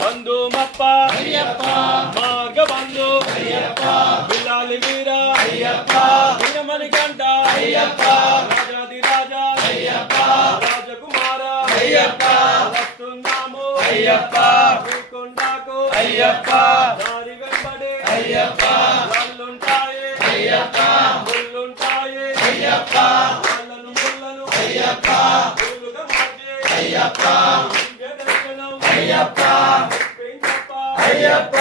ಬಂಧುಮಪ್ಪ ಮಾರ್ಗ ಬಂಧು ಬಿಲ್ಲಾಲಿ ವೀರ ವೀರಮಣಿ ಕಂಠ ರಾಜಾದಿರಾಜ ರಾಜಕುಮಾರ వస్తున్నాము శ్రీకొండకు దారి వెంబడి రాళ్ళుంటాయి ముళ్ళుంటాయి రాళ్ళను ముళ్ళను ముళ్ళుగా మార్చి దర్శనం అయ్యప్ప అయ్యప్ప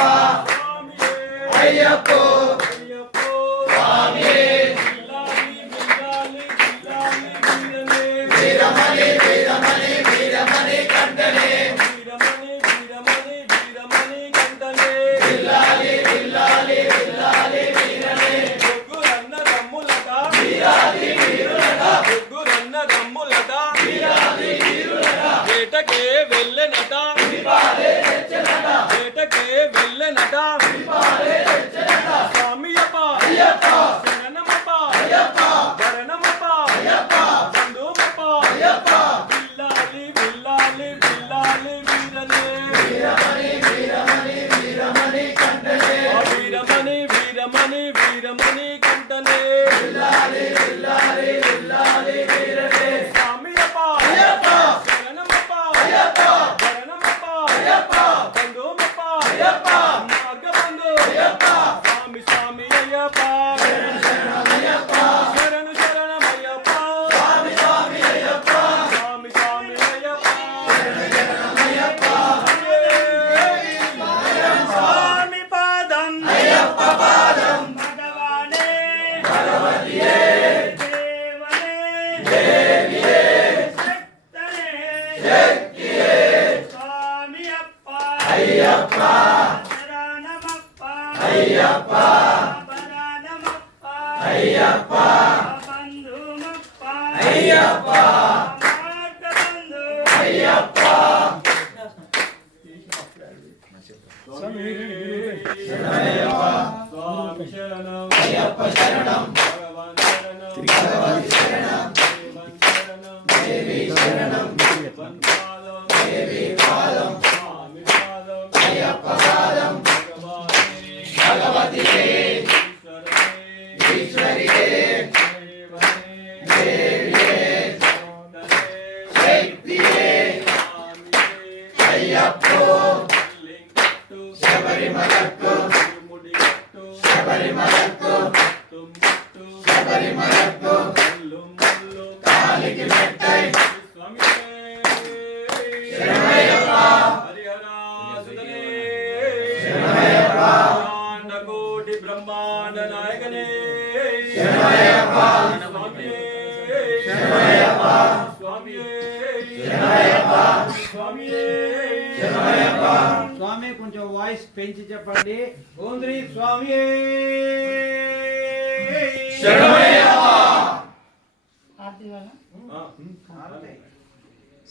స్వామి కొంచెం వాయిస్ పెంచి చెప్పండి. ఓం శ్రీ స్వామి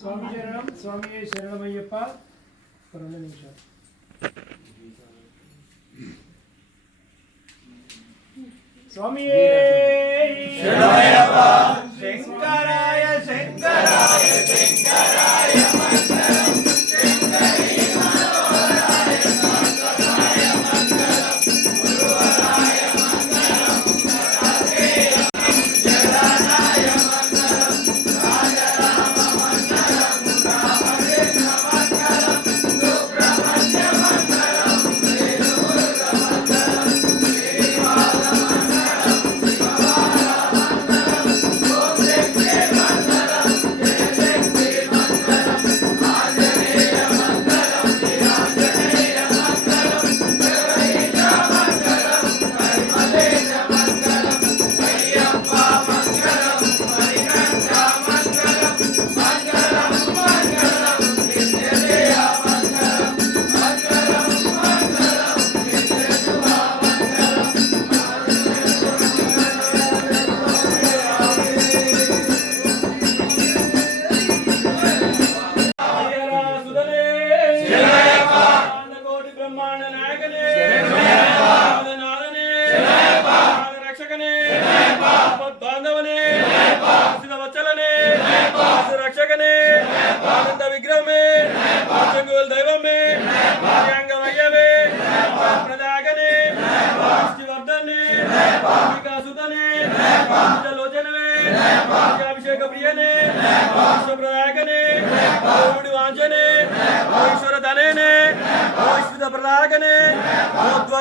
స్వామి శరణం. స్వామి శరణమయ్యప్ప. 2 నిమిషాలు. స్వామి శరణమయ్యప్ప. శంకరాయ శంకరాయ శంకరాయ మంగళం.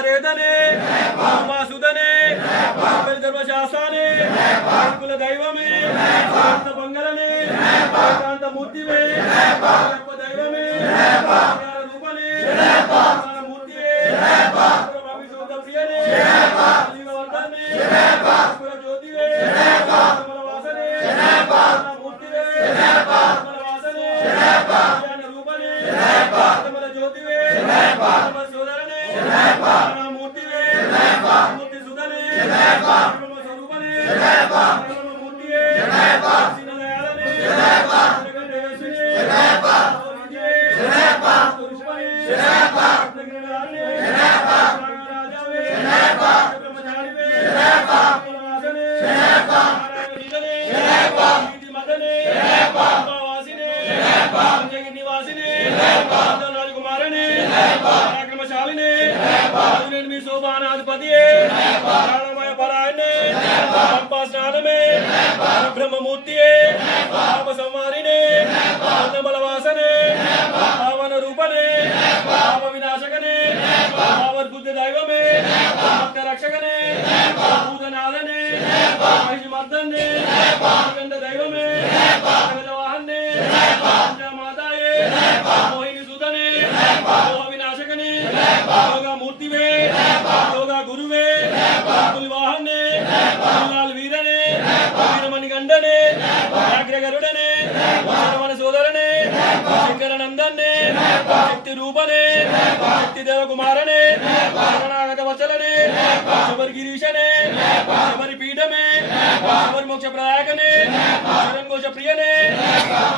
ధర్మరేతనే ఉమాసుతనే ధర్మశాస్త్రానే కుల దైవమే బంగళనే ఏకాంత మూర్తివే దైవమే రూపనే మూర్తివే భవిష్యత్ ప్రియనే జీవవర్ధనే కుల జ్యోతివే వాసనే మూర్తివే వాసనే రూపనే జ్యోతివే సోదరనే మూర్తివే మూర్తి సుధనే స్వరూపనే మూర్తివే శ్రీనదయాలనే కుమారనే పరాక్రమశాలినే శోభానాధిపతియే ప్రాణమయ పరాయణే పంపా స్నానమే బ్రహ్మమూర్తియే పాప సంహారినే బలవాసనే పావన రూపనే పాప వినాశకనే పావర్బుద్ధ దైవమే భక్త రక్షకనే భూతనాథనే మహిమర్దనే గంధ దైవమే వాహనే మాతాయే మోహిని సుధనే మోహ వినాశకనే యోగా మూర్తివే యోగా గురువే వాహనే వీరనే వీరమణి గండనే వ్యాఘ్రగరుడనే మన సోదరనే శంకరనందనే శక్తి రూపనే శక్తి దేవకుమారనే శరణాగత వచలనే శబరి గిరీశనే శబరి పీఠమే శబరి మోక్ష ప్రయాకనే శరణఘోష ప్రియనే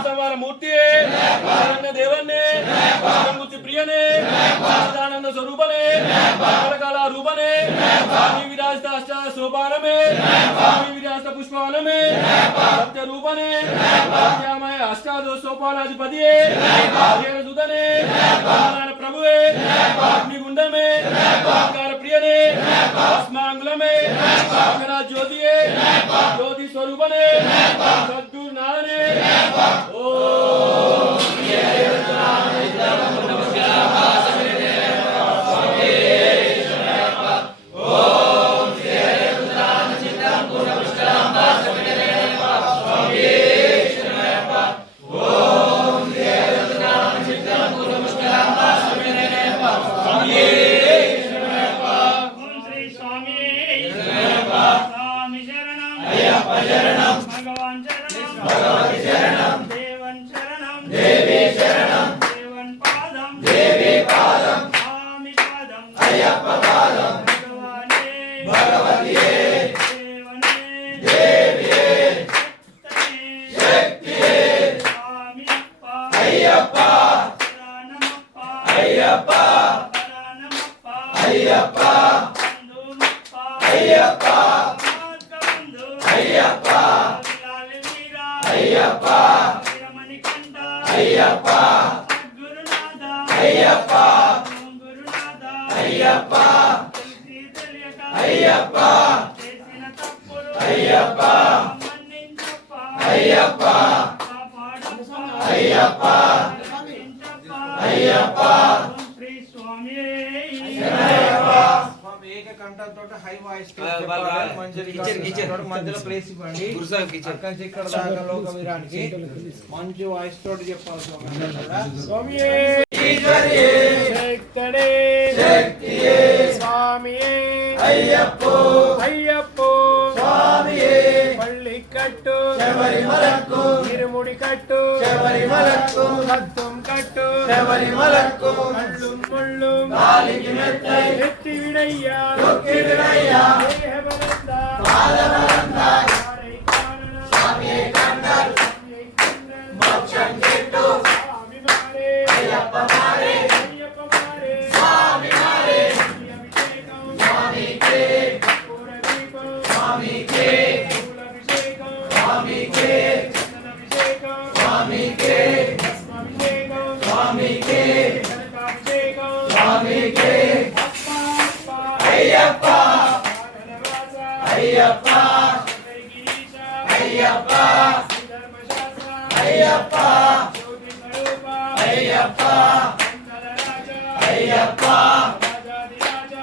సంవార మూర్తియే శరణ్య దేవన్నే శరణమూర్తి ప్రియనే సచిదానంద స్వరూపనే కళకాల రూపనే స్వామి విరాజిత అష్ట సోపానమే స్వామి విరాజిత పుష్పవనమే సత్య రూపనే సత్యామయ అష్టాదశ సోపానాధిపతియే సుధనే ప్రభువే అగ్నిగుండమే ప్రియనే భస్మాంగులమే జ్యోతియే జ్యోతి స్వరూపనే సద్గురు నాదనే ఓ भगवान शरणम देवन शरणम देवी शरणम देवन पादम देवी पादम स्वामी पादम अय्यप्पा पादम भगवाने भगवतिये देवने देविये शक्तिये स्वामीप्पा अय्यप्पा शरणमप्पा अय्यप्पा शरणमप्पा अय्यप्पा बंधुमप्पा अय्यप्पा అయ్యప్ప అయ్యప్ప అయ్యప్ప గురునాథ అయ్యప్ప గురునాథ అయ్యప్ప అయ్యప్ప చేసిన తప్పులు అయ్యప్ప మన్నించప్ప అయ్యప్ప అయ్యప్ప అయ్యప్ప శ్రీ స్వామి కంఠంతో హై వాయిస్ మధ్యలో ప్లేస్ ఇవ్వండి అక్కడి నుంచి ఇక్కడ దాకా లోక వీరానికి మంచి వాయిస్ తోటి చెప్పాలి స్వామి స్వామియే అయ్యప్పో అయ్యప్పో స్వామియే పల్లి కట్టు శబరిమలకు ఇరుముడి కట్టు శబరిమలకు భక్తం కట్టు శబరిమలకు కళ్ళు ముళ్ళు కాలికి మెత్తై ఎత్తి విడయ్యా ఒక్కిడినయ్యా దేహబలంద పాదబలంద ఆరై కారణ స్వామియే కండల్ స్వామియే కండల్ మోక్షం చెట్టు స్వామి మారే అయ్యప్ప మారే అయ్యప్ప మారే స్వామి మారే అభిషేకం స్వామికే పూర దీపం స్వామికే పూలాభిషేకం స్వామికే చందనాభిషేకం స్వామికే భస్మాభిషేకం స్వామికే కనకాభిషేకం స్వామికే అయ్యప్ప అయ్యప్ప అయ్యప్ప అయ్యప్ప జ్యోతి స్వరూప అయ్యప్ప మంగళరాజ అయ్యప్ప రాజాదిరాజ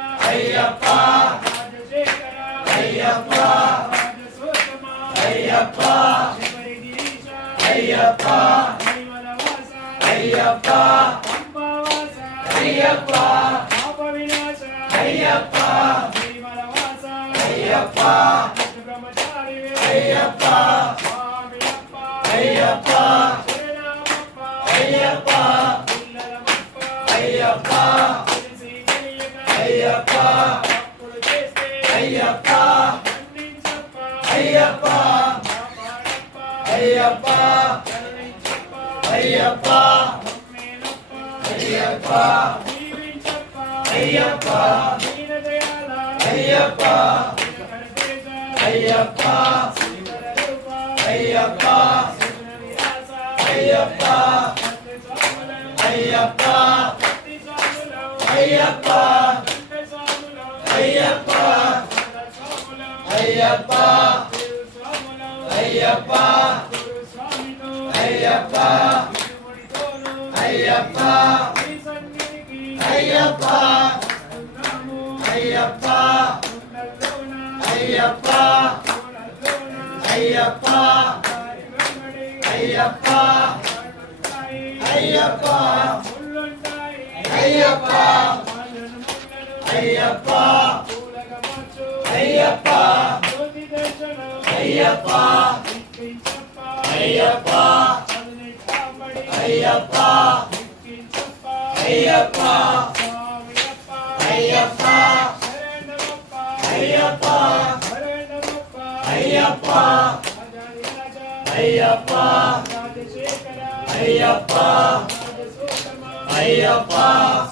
అయ్యప్ప శబరి గిరీశ అయ్యప్ప పరిమళవాస అయ్యప్ప పంపవాస అయ్యప్ప పాప వినాశ అయ్యప్ప పరిమళవాస అయ్యప్ప బ్రహ్మచారి అయ్యప్ప స్వామియప్ప అయ్యప్ప శరణమప్ప అయ్యప్ప పిల్లలమప్ప అయ్యప్ప తెలిసి తెలియక అయ్యప్ప తప్పులు చేస్తే అయ్యప్ప ఖండించప్ప అయ్యప్ప కాపాడప్ప అయ్యప్ప కరుణించప్ప అయ్యప్ప నమ్మేనప్ప అయ్యప్ప దీవించప్ప అయ్యప్ప దీనదయాళ అయ్యప్ప దినకరతేజ అయ్యప్ప శ్రీధర రూప అయ్యప్ప సుగుణ విలాస అయ్యప్ప భక్తి స్వాములం అయ్యప్ప భక్తి స్వాములం అయ్యప్ప భక్తి స్వాములం అయ్యప్ప సదా స్వాములం అయ్యప్ప గురు స్వాములం అయ్యప్ప గురు స్వామితో అయ్యప్ప ఇరుముడితోను అయ్యప్ప ఈ సన్నిధికి అయ్యప్ప వస్తున్నాము అయ్యప్ప కుండల్లోన అయ్యప్ప కోడల్లోన అయ్యప్ప దారి వెంబడి అయ్యప్ప రాళ్ళుంటాయి, అయ్యప్ప ముళ్ళుంటాయి, అయ్యప్ప రాళ్ళను ముళ్ళను అయ్యప్ప పూలగా మార్చు, అయ్యప్ప జ్యోతి దర్శనం అయ్యప్ప ఇప్పించప్ప, అయ్యప్ప పదునెట్టాబడి, అయ్యప్ప ఇప్పించప్ప, అయ్యప్ప స్వామియప్ప, అయ్యప్ప శరణమప్ప, అయ్యప్ప శరణమప్ప, అయ్యప్ప రాజాధిరాజ, అయ్యప్ప రాజశేఖర, అయ్యప్ప రాజసూతమ, అయ్యప్ప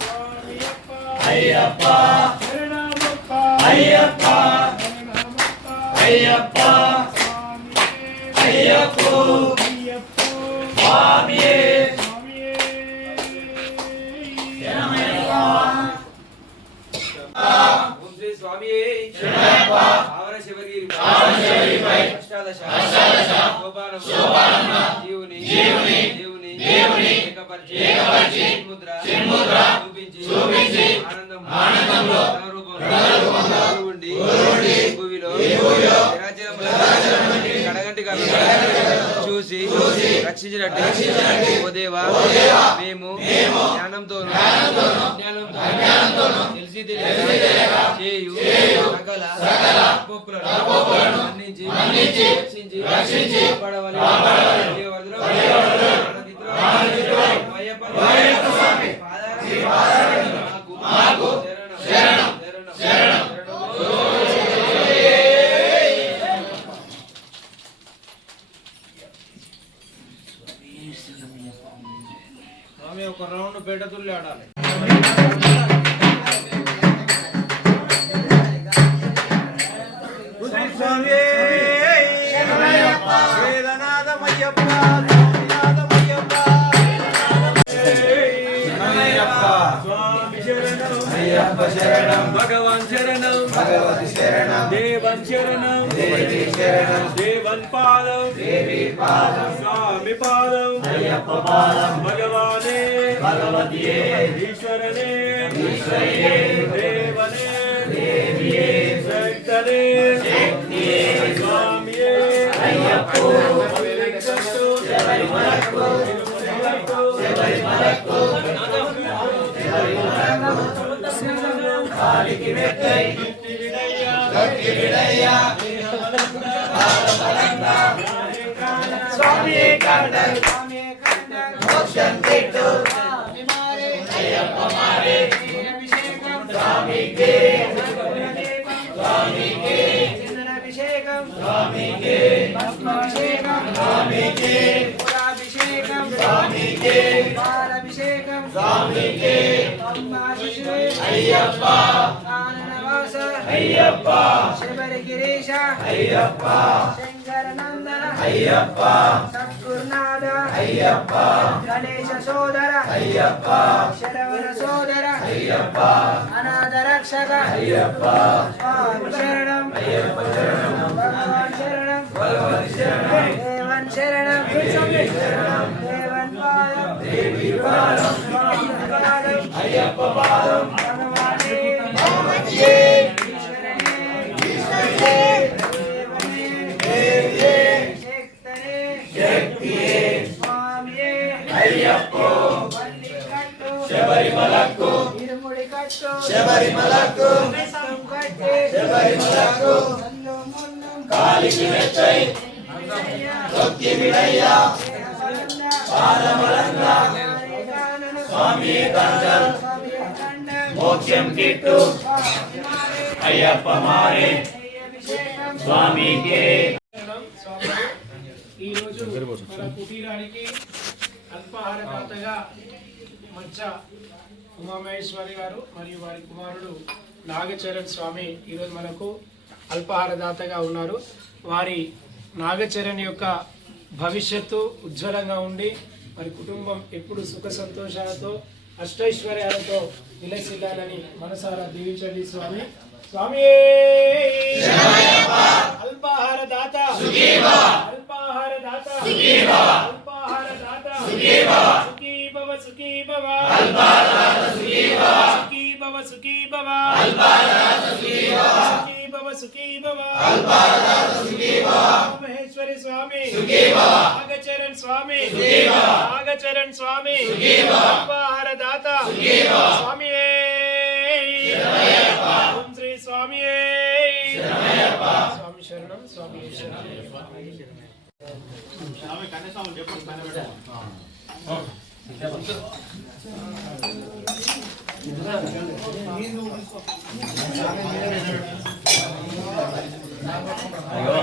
స్వామియప్ప, అయ్యప్ప శరణమప్ప, అయ్యప్ప శరణమప్ప, అయ్యప్ప స్వామియే, అయ్యప్పో అయ్యప్పో, స్వామియే స్వామియే. ఓం శ్రీ స్వామియే శరణమయ్యప్ప. ఆవర శివగిరి ఆవర శివగిరిపై అష్టాదశ సోపానము జీవుని ఏకపరిచి చిన్ముద్ర చూపించి ఆనందంలో తన రూపంలో ఉండి భూమిలో నిరాజనములను కడగంటి చూసి రక్షించినట్టు ఓ దేవా మేము జ్ఞానంతోను అజ్ఞానంతోను తెలిసి తెలియక చేయు సకల తప్పులను మన్నించి రక్షించి కాపాడవలెను. ఏ వరదలో ఆనందితులు అయ్యప్ప పాదాలను మాకు శరణం. స్వామి ఒక రౌండ్ బెడ్డ తుల్లి ఆడాలి. స్వామి వేదనాథమయ్యప్ప స్వామి శరణం అయ్యప్ప శరణం భగవాన్ శరణం భగవతి శరణం దేవన్ శరణం దేవి శరణం దేవన్ పాదం దేవి పాదం స్వామి పాదం అయ్యప్ప పాదం భగవానే భగవతియే ఈశ్వరనే ఈశ్వరియే దేవనే దేవియే శక్తనే శక్తియే స్వామియే అయ్యప్పో అవిరక్షతు శబరిమలకు తిరుమలకు శబరిమలకు కాలికి మెత్తై గట్టి వినయ్య గట్టి విడయ్య స్వామియే కండల్ మోక్షం తిట్టు అయ్యప్ప మారే స్వామికే స్వామికే చందనాభిషేకం స్వామికే భస్మాభిషేకం స్వామికే పురాభిషేకం స్వామికే పాలాభిషేకం స్వామికే పంపాభిషేకం అయ్యప్ప ఆననవాస అయ్యప్ప శబరి గిరీశ అయ్యప్ప శంకరనందన అయ్యప్ప సద్గురునాథ అయ్యప్ప గణేశ సోదర అయ్యప్ప శరవణ సోదర అయ్యప్ప అనాథ రక్షక అయ్యప్ప స్వామి శరణం అయ్యప్ప శరణం భగవాన్ శరణం భగవతి శరణం దేవన్ శరణం శరణం దేవన్ పాదం దేవి పాదం స్వామి పాదం అయ్యప్ప పాదం భగవానే భగవతియే ఈశ్వరనే ఈశ్వరియే దేవనే దేవియే కట్టు శబరిమలకు కట్టం కట్టి శబరిమలకు అల్లు ముల్లం కాలికి మెచ్చై తొక్కి విడయ్యా పాదములంగా స్వామి కందం మోక్షం కిట్టు అయ్యప్ప మారే స్వామికే. ఈరోజు మన కుటీరానికి అల్పాహారదాతగా మధ్య ఉమామహేశ్వరి గారు మరియు వారి కుమారుడు నాగచరణ్ స్వామి ఈరోజు మనకు అల్పాహారదాతగా ఉన్నారు. వారి నాగచరణ్ యొక్క భవిష్యత్తు ఉజ్వలంగా ఉండి వారి కుటుంబం ఎప్పుడు సుఖ సంతోషాలతో అష్టైశ్వర్యాలతో విలసిల్లాలని మనసారా దీవించండి స్వామి. స్వామి అల్పాహార దాత అల్పాహార దాత అల్పాహార దాత సుఖీ భవ సుఖీ భవ సుఖీ భవ సుఖీ భవ సుఖీ భవ సుఖీ భవ మహేశ్వరి స్వామి నాగచరణ్ స్వామి నాగచరణ్ స్వామి అల్పాహార దాత స్వామి ఓం శ్రీ స్వామి స్వామి శరణం స్వామి అయ్యో